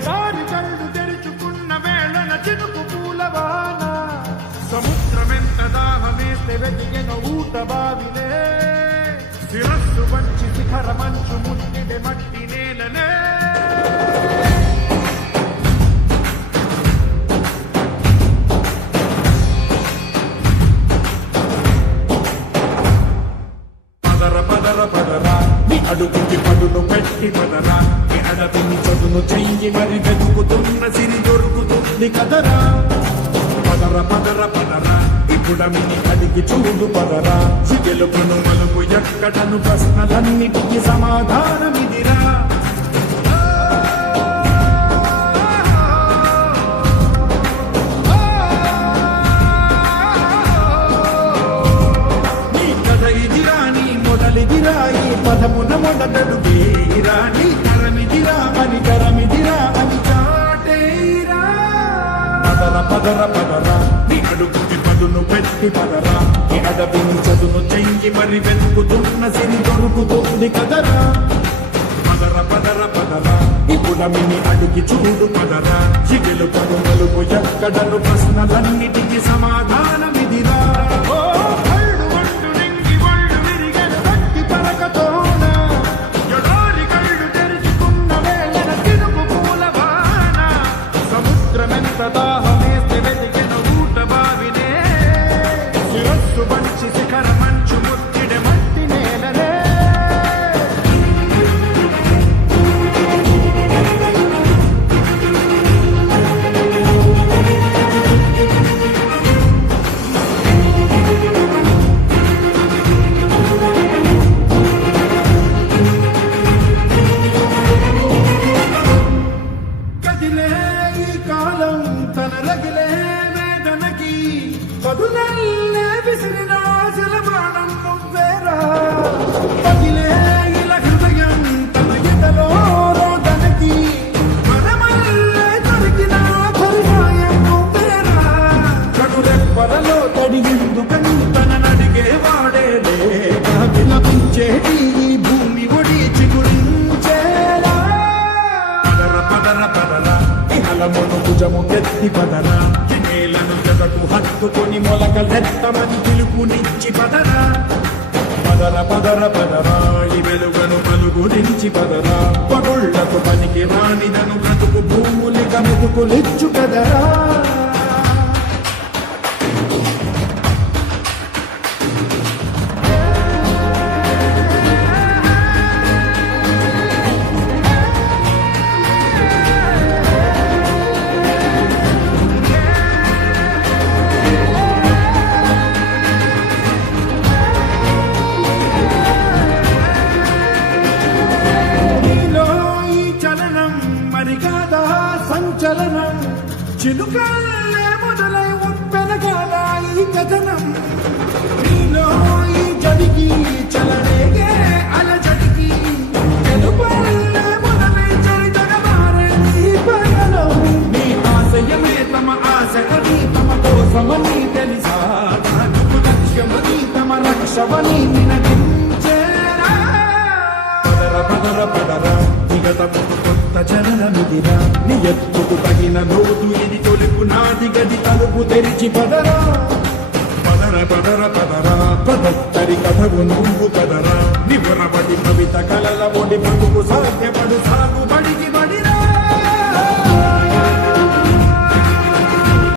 ఎడారి కళ్ళు తెరుచుకున్న వేళన చినుకు పూలవాన సముద్రమెంత దాహమేస్తే వెతికెన ఊట బావిలే శిరస్సు వంచి శిఖర మంచు ముట్టిన మట్టి నేలనే పదరా నీ అడుగుకి పదును పెట్టి పదరా నీ అడవిని చదును చెయ్యి మరి వెతుకుతున్న సిరి దొరుకుతుంది కదరా పదరా ఇప్పుడమిని అడిగి చూడు పదరా సిగెలుపును మలుపు ఎక్కడను ప్రశ్నలన్నిటికీ సమాధానమిదిరా పదమున మొదటడుగేరా నీ కరమిదిరా అని కరమిదిరా అని చాటేరా పదరా నీ అడుగుకి పదును పెట్టి పదరా నీ అడవిని చదును చెయ్యి మరి వెతుకుతున్న సిరి దొరుకుతుంది కదరా పదరా ఇప్పుడమిని అడిగి చూడు పదరా చిగులు పదుమలుపు ఎక్కడను ప్రశ్నలన్నిటికీ సమాధానమిదిరా దాహమేస్తే వెతికెన ఊట బావినే శిరస్సు వంచి శిఖర మంచు ముట్టిన మట్టి నేలనే పదునల్లే విసిరిన శిలబాణం నువ్వేరా పగిలే ఇలా హృదయం తన ఎదలో రోదనకి మనమల్లే దొరికిన పరిమాయం నువ్వేరా కడురెప్పలలో తడిగిందుకని తన నడిగేవాడే లేక విలపించేటి ఈ భూమి ఒడి చిగురించేలా పదరా ఇహలమును భుజము కెత్తి పదరా నేలను జగకు హత్తుకొని మొలకలెత్తమని పిలుపునిచ్చి పదరా ఈ వెలుగను పలుగురించి పదరా పగుళ్లకు పనికి రానిదను బ్రతుకు భూములిక మెతుకులిచ్చు కదరా సంచలనం చిలుకల్లే మొదలై ఉప్పెనగాల ఈ కథనం నీలో ఈ జడికి చలనేగే అలజడికి తెలుపల్లే మొదలై చరితగ మారే ఈ పయనం నీ ఆశయమే తమ ఆశకని తమ కోసమని తెలిసా నాకు లక్ష్యమని తమ రక్షమని నినదించేరా పదరా కొత్త చలనమిదిరా నీ ఎత్తుకు తగిన లోతు ఇది తొలుపు నాది గది తలుపు తెరిచి పదరా పదొత్తరి కథవు నువ్వు కదరా నిపురపడి కవిత కలల ఒడి బతుకు సాధ్యపడు సాగుబడికి